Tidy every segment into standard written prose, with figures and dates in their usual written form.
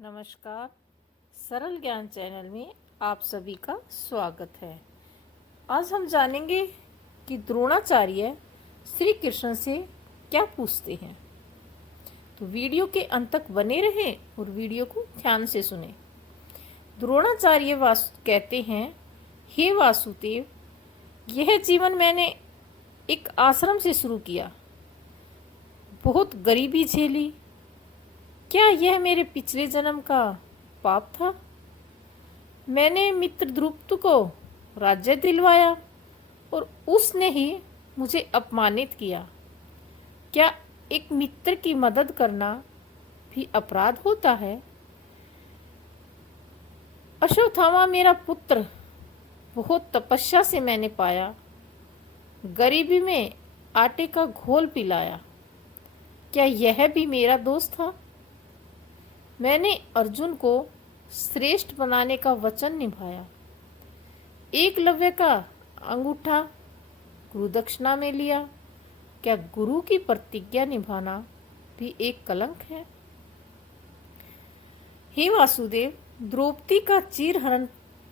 नमस्कार। सरल ज्ञान चैनल में आप सभी का स्वागत है। आज हम जानेंगे कि द्रोणाचार्य श्री कृष्ण से क्या पूछते हैं। तो वीडियो के अंत तक बने रहें और वीडियो को ध्यान से सुने। द्रोणाचार्य कहते हैं, हे वासुदेव, यह जीवन मैंने एक आश्रम से शुरू किया, बहुत गरीबी झेली। क्या यह मेरे पिछले जन्म का पाप था? मैंने मित्र द्रुपद को राज्य दिलवाया और उसने ही मुझे अपमानित किया। क्या एक मित्र की मदद करना भी अपराध होता है? अश्वत्थामा मेरा पुत्र बहुत तपस्या से मैंने पाया, गरीबी में आटे का घोल पिलाया। क्या यह भी मेरा दोष था? मैंने अर्जुन को श्रेष्ठ बनाने का वचन निभाया, एकलव्य का अंगूठा गुरुदक्षिणा में लिया। क्या गुरु की प्रतिज्ञा निभाना भी एक कलंक है? हे वासुदेव, द्रौपदी का चीरहरण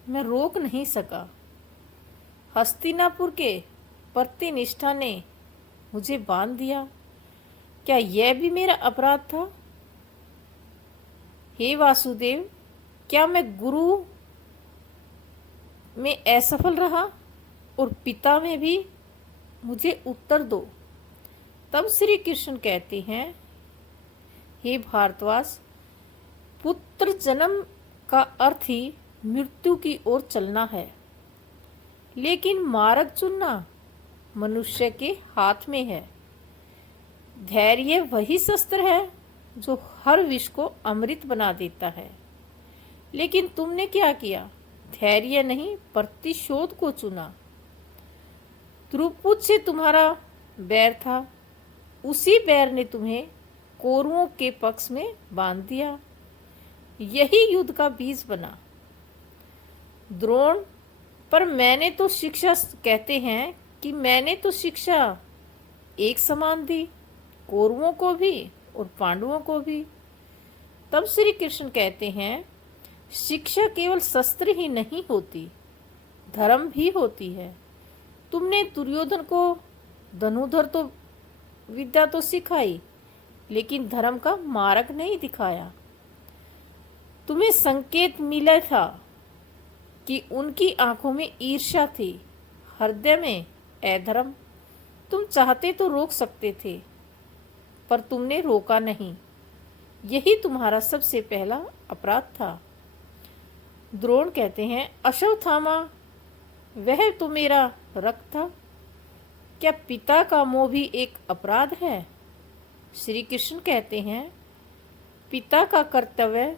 मैं रोक नहीं सका। हस्तिनापुर के प्रतिनिष्ठा ने मुझे बांध दिया। क्या यह भी मेरा अपराध था? हे वासुदेव, क्या मैं गुरु में असफल रहा और पिता में भी? मुझे उत्तर दो। तब श्री कृष्ण कहते हैं, हे भारद्वाज, पुत्र जन्म का अर्थ ही मृत्यु की ओर चलना है, लेकिन मार्ग चुनना मनुष्य के हाथ में है। धैर्य वही शस्त्र है जो हर विष को अमृत बना देता है, लेकिन तुमने क्या किया? धैर्य नहीं, प्रतिशोध को चुना। द्रुपद से तुम्हारा बैर था, उसी बैर ने तुम्हें कौरवों के पक्ष में बांध दिया। यही युद्ध का बीज बना। द्रोण, पर मैंने तो शिक्षा, कहते हैं कि मैंने तो शिक्षा एक समान दी, कौरवों को भी और पांडवों को भी। तब श्री कृष्ण कहते हैं, शिक्षा केवल शस्त्र ही नहीं होती, धर्म भी होती है। तुमने दुर्योधन को धनुर्धर तो विद्या तो सिखाई, लेकिन धर्म का मार्ग नहीं दिखाया। तुम्हें संकेत मिला था कि उनकी आंखों में ईर्ष्या थी, हृदय में अधर्म। तुम चाहते तो रोक सकते थे, पर तुमने रोका नहीं। यही तुम्हारा सबसे पहला अपराध था। द्रोण कहते हैं, अश्वत्थामा, वह तो मेरा रक्त था। क्या पिता का मोह भी एक अपराध है? श्री कृष्ण कहते हैं, पिता का कर्तव्य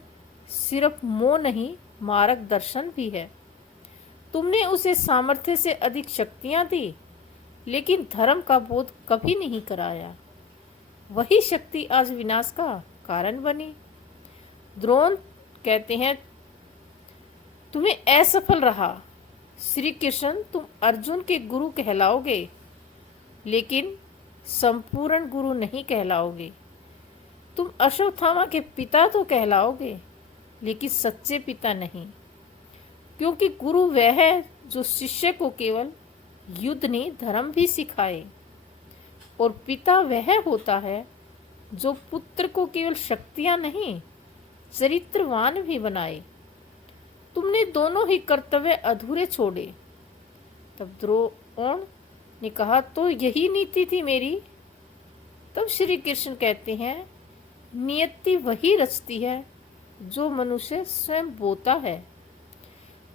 सिर्फ मोह नहीं, मार्गदर्शन भी है। तुमने उसे सामर्थ्य से अधिक शक्तियां दी, लेकिन धर्म का बोध कभी नहीं कराया। वही शक्ति आज विनाश का कारण बनी। द्रोण कहते हैं, तुम्हें असफल रहा। श्री कृष्ण, तुम अर्जुन के गुरु कहलाओगे, लेकिन संपूर्ण गुरु नहीं कहलाओगे। तुम अश्वत्थामा के पिता तो कहलाओगे, लेकिन सच्चे पिता नहीं, क्योंकि गुरु वह है जो शिष्य को केवल युद्ध नहीं, धर्म भी सिखाए, और पिता वह होता है जो पुत्र को केवल शक्तियां नहीं, चरित्रवान भी बनाए। तुमने दोनों ही कर्तव्य अधूरे छोड़े। तब द्रोण ने कहा, तो यही नीति थी मेरी। तब श्री कृष्ण कहते हैं, नियति वही रचती है जो मनुष्य स्वयं बोता है।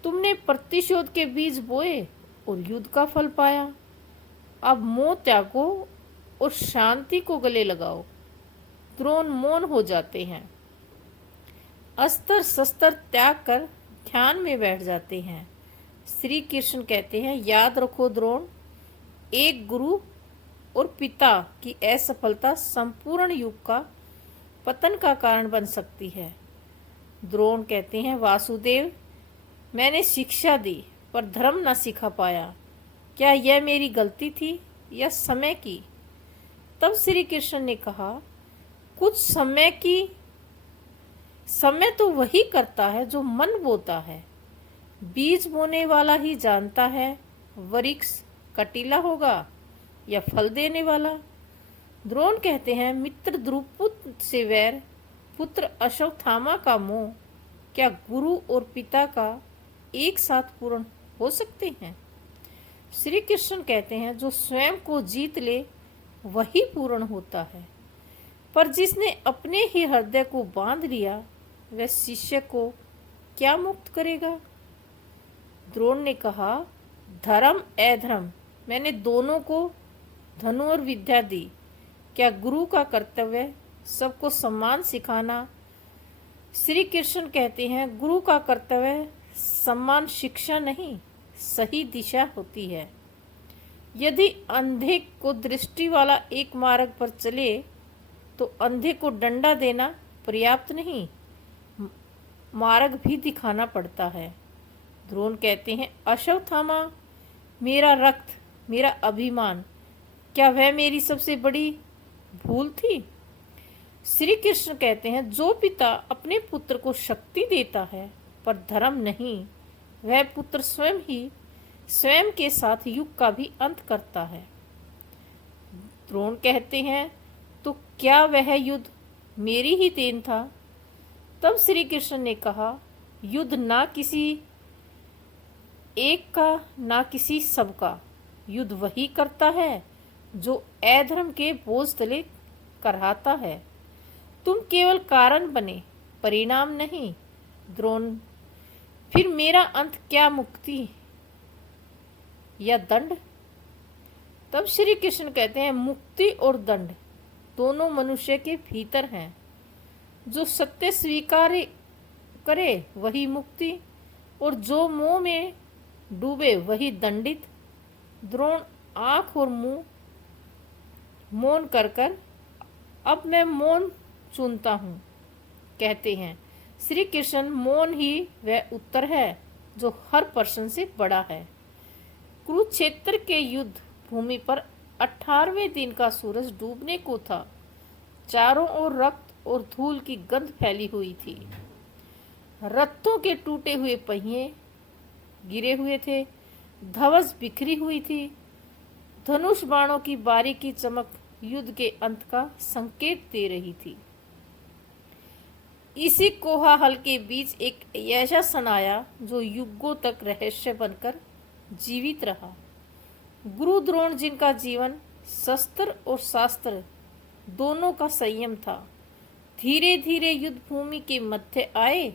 तुमने प्रतिशोध के बीज बोए और युद्ध का फल पाया। अब मोह त्यागो और शांति को गले लगाओ। द्रोण मौन हो जाते हैं, अस्त्र शस्त्र त्याग कर ध्यान में बैठ जाते हैं। श्री कृष्ण कहते हैं, याद रखो द्रोण, एक गुरु और पिता की असफलता संपूर्ण युग का पतन का कारण बन सकती है। द्रोण कहते हैं, वासुदेव, मैंने शिक्षा दी पर धर्म न सिखा पाया। क्या यह मेरी गलती थी या समय की? तब श्री कृष्ण ने कहा, कुछ समय की समय तो वही करता है जो मन बोता है। बीज बोने वाला ही जानता है वृक्ष कटीला होगा या फल देने वाला। द्रोण कहते हैं, मित्र द्रुपद से वैर, पुत्र अश्वत्थामा का मोह, क्या गुरु और पिता का एक साथ पूर्ण हो सकते हैं? श्री कृष्ण कहते हैं, जो स्वयं को जीत ले वही पूर्ण होता है, पर जिसने अपने ही हृदय को बांध लिया वह शिष्य को क्या मुक्त करेगा? द्रोण ने कहा, धर्म अधर्म मैंने दोनों को धनु और विद्या दी, क्या गुरु का कर्तव्य सबको सम्मान सिखाना? श्री कृष्ण कहते हैं, गुरु का कर्तव्य सम्मान शिक्षा नहीं, सही दिशा होती है। यदि अंधे को दृष्टि वाला एक मार्ग पर चले तो अंधे को डंडा देना पर्याप्त नहीं, मार्ग भी दिखाना पड़ता है। द्रोण कहते हैं, अश्वत्थामा मेरा रक्त, मेरा अभिमान, क्या वह मेरी सबसे बड़ी भूल थी? श्री कृष्ण कहते हैं, जो पिता अपने पुत्र को शक्ति देता है पर धर्म नहीं, वह पुत्र स्वयं ही स्वयं के साथ युग का भी अंत करता है। द्रोण कहते हैं, तो क्या वह युद्ध मेरी ही देन था? तब श्री कृष्ण ने कहा, युद्ध ना किसी एक का ना किसी सब का, युद्ध वही करता है जो अधर्म के बोझ तले कराता है। तुम केवल कारण बने, परिणाम नहीं। द्रोण, फिर मेरा अंत क्या, मुक्ति या दंड? तब श्री कृष्ण कहते हैं, मुक्ति और दंड दोनों मनुष्य के भीतर हैं। जो सत्य स्वीकार करे वही मुक्ति, और जो मोह में डूबे वही दंडित। द्रोण आंख और मुंह मौन कर कर, अब मैं मौन चुनता हूँ, कहते हैं। श्री कृष्ण, मौन ही वह उत्तर है जो हर प्रश्न से बड़ा है। कुरुक्षेत्र के युद्ध भूमि पर 18वें दिन का सूरज डूबने को था। चारों ओर रक्त और धूल की गंध फैली हुई थी। रथों के टूटे हुए पहिए गिरे हुए थे, धवस बिखरी हुई थी। धनुष बाणों की बारीकी चमक युद्ध के अंत का संकेत दे रही थी। इसी कोलाहल के बीच एक ऐसा क्षण आया जो युगों तक रहस्य बनकर जीवित रहा। गुरु द्रोण, जिनका जीवन शस्त्र और शास्त्र दोनों का संयम था, धीरे धीरे युद्ध भूमि के मध्य आए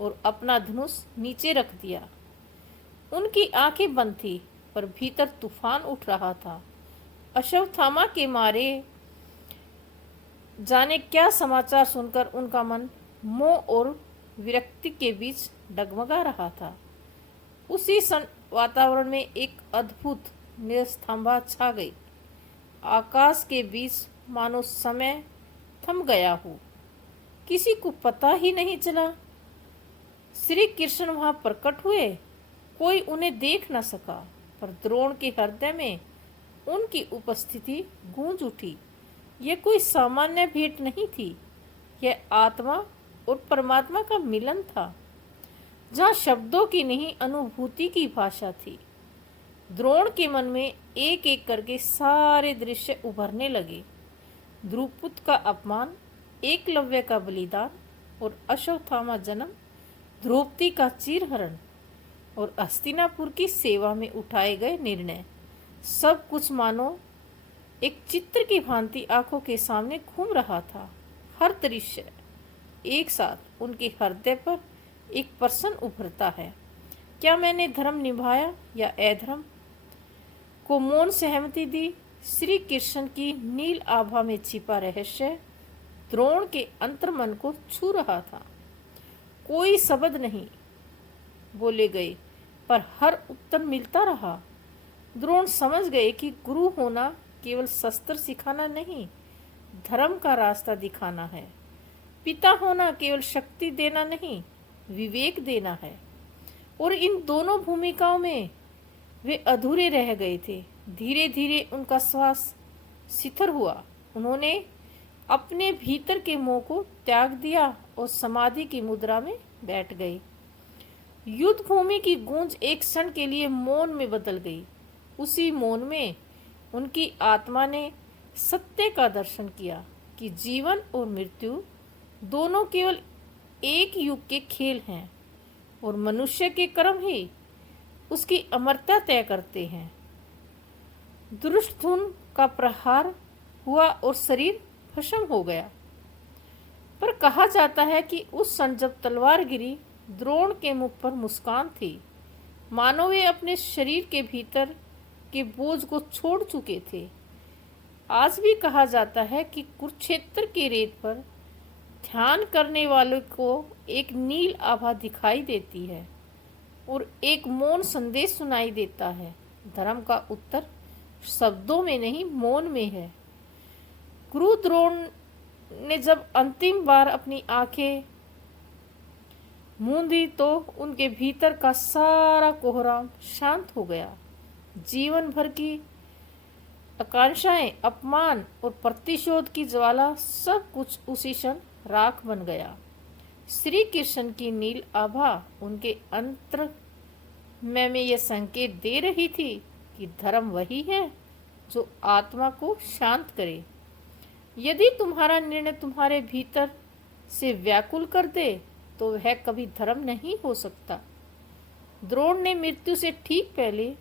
और अपना धनुष नीचे रख दिया। उनकी आंखें बंद थी पर भीतर तूफान उठ रहा था। अश्वत्थामा के मारे जाने क्या समाचार सुनकर उनका मन मोह और विरक्ति के बीच डगमगा रहा था। उसी क्षण वातावरण में एक अद्भुत निस्तंभता छा गई। आकाश के बीच मानो समय थम गया हो, किसी को पता ही नहीं चला। श्री कृष्ण वहां प्रकट हुए, कोई उन्हें देख न सका, पर द्रोण के हृदय में उनकी उपस्थिति गूंज उठी। यह कोई सामान्य भेंट नहीं थी, यह आत्मा और परमात्मा का मिलन था, जहाँ शब्दों की नहीं अनुभूति की भाषा थी। द्रोण के मन में एक एक करके सारे दृश्य उभरने लगे। द्रुपद का अपमान, एकलव्य का बलिदान और अश्वत्थामा जन्म, द्रौपदी का चीरहरण और हस्तिनापुर की सेवा में उठाए गए निर्णय, सब कुछ मानो एक चित्र की भांति आंखों के सामने घूम रहा था। हर दृश्य एक साथ उनके हृदय पर एक प्रश्न उभरता है, क्या मैंने धर्म निभाया या अधर्म को मौन सहमति दी? श्री कृष्ण की नील आभा में छिपा रहस्य द्रोण के अंतर्मन को छू रहा था। कोई शब्द नहीं बोले गए, पर हर उत्तर मिलता रहा। द्रोण समझ गए कि गुरु होना केवल शस्त्र सिखाना नहीं, धर्म का रास्ता दिखाना है। पिता होना केवल शक्ति देना नहीं, विवेक देना है। और इन दोनों भूमिकाओं में वे अधूरे रह गए थे। धीरे धीरे उनका श्वास शिथिल हुआ। उन्होंने अपने भीतर के मोह को त्याग दिया और समाधि की मुद्रा में बैठ गए। युद्ध भूमि की गूंज एक क्षण के लिए मौन में बदल गई। उसी मौन में उनकी आत्मा ने सत्य का दर्शन किया कि जीवन और मृत्यु दोनों केवल एक युग के खेल हैं और मनुष्य के कर्म ही उसकी अमरता तय करते हैं। दुष्टधुन का प्रहार हुआ और शरीर भस्म हो गया। पर कहा जाता है कि उस क्षण जब तलवार गिरी, द्रोण के मुख पर मुस्कान थी, मानो वे अपने शरीर के भीतर के बोझ को छोड़ चुके थे। आज भी कहा जाता है कि कुरुक्षेत्र की रेत पर ध्यान करने वालों को एक नील आभा दिखाई देती है और एक मौन संदेश सुनाई देता है। धर्म का उत्तर शब्दों में नहीं, मौन में है। गुरु द्रोण ने जब अंतिम बार अपनी आंखें मूंदी तो उनके भीतर का सारा कोहराम शांत हो गया। जीवन भर की आकांक्षाएं, अपमान और प्रतिशोध की ज्वाला सब कुछ उसी क्षण राख बन गया। श्री कृष्ण की नील आभा उनके अंतर में यह संकेत दे रही थी कि धर्म वही है जो आत्मा को शांत करे। यदि तुम्हारा निर्णय तुम्हारे भीतर से व्याकुल कर दे तो वह कभी धर्म नहीं हो सकता। द्रोण ने मृत्यु से ठीक पहले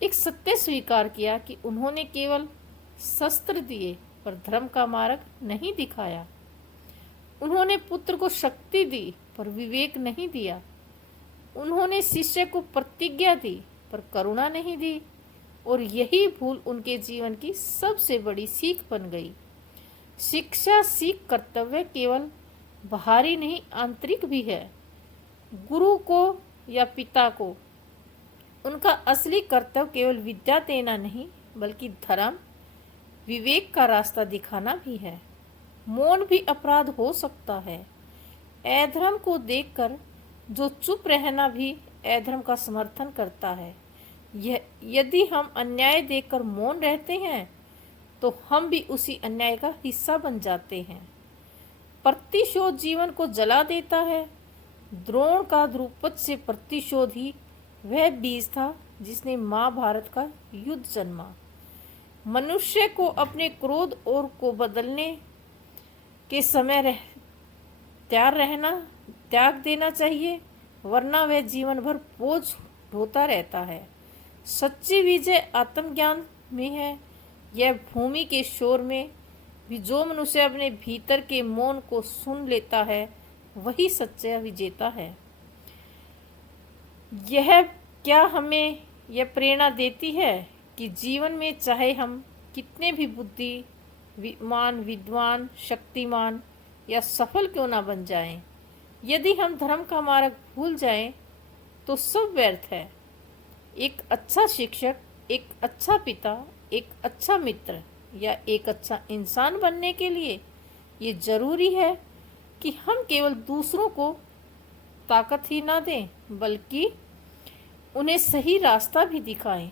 एक सत्य स्वीकार किया कि उन्होंने केवल शस्त्र दिए पर धर्म का मार्ग नहीं दिखाया। उन्होंने पुत्र को शक्ति दी पर विवेक नहीं दिया। उन्होंने शिष्य को प्रतिज्ञा दी पर करुणा नहीं दी और यही भूल उनके जीवन की सबसे बड़ी सीख बन गई। शिक्षा, सीख, कर्तव्य केवल बाहरी नहीं, आंतरिक भी है। गुरु को या पिता को उनका असली कर्तव्य केवल विद्या देना नहीं बल्कि धर्म, विवेक का रास्ता दिखाना भी है। मौन भी अपराध हो सकता है। अधर्म को देखकर जो चुप रहना भी अधर्म का समर्थन करता है। यदि हम अन्याय देखकर मौन रहते हैं तो हम भी उसी अन्याय का हिस्सा बन जाते हैं। प्रतिशोध जीवन को जला देता है। द्रोण का द्रुपद से प्रतिशोध ही वह बीज था जिसने महाभारत का युद्ध जन्मा। मनुष्य को अपने क्रोध और को बदलने के समय त्याग देना चाहिए, वरना वह जीवन भर बोझ ढोता रहता है। सच्ची विजय आत्मज्ञान में है। यह भूमि के शोर में भी जो मनुष्य अपने भीतर के मौन को सुन लेता है वही सच्चा विजेता है। यह क्या हमें यह प्रेरणा देती है कि जीवन में चाहे हम कितने भी बुद्धिमान, विद्वान, शक्तिमान या सफल क्यों ना बन जाएं, यदि हम धर्म का मार्ग भूल जाएं तो सब व्यर्थ है। एक अच्छा शिक्षक, एक अच्छा पिता, एक अच्छा मित्र या एक अच्छा इंसान बनने के लिए ये जरूरी है कि हम केवल दूसरों को ताकत ही ना दें बल्कि उन्हें सही रास्ता भी दिखाएं।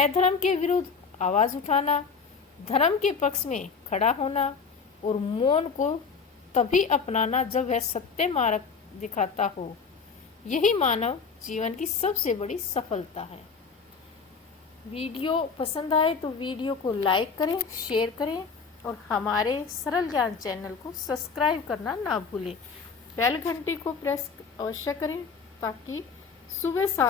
अधर्म के विरुद्ध आवाज उठाना, धर्म के पक्ष में खड़ा होना और मौन को तभी अपनाना जब वह सत्य मार्ग दिखाता हो, यही मानव जीवन की सबसे बड़ी सफलता है। वीडियो पसंद आए तो वीडियो को लाइक करें, शेयर करें और हमारे सरल ज्ञान चैनल को सब्सक्राइब करना ना भूलें। बेल घंटी को प्रेस अवश्य करें ताकि सुबह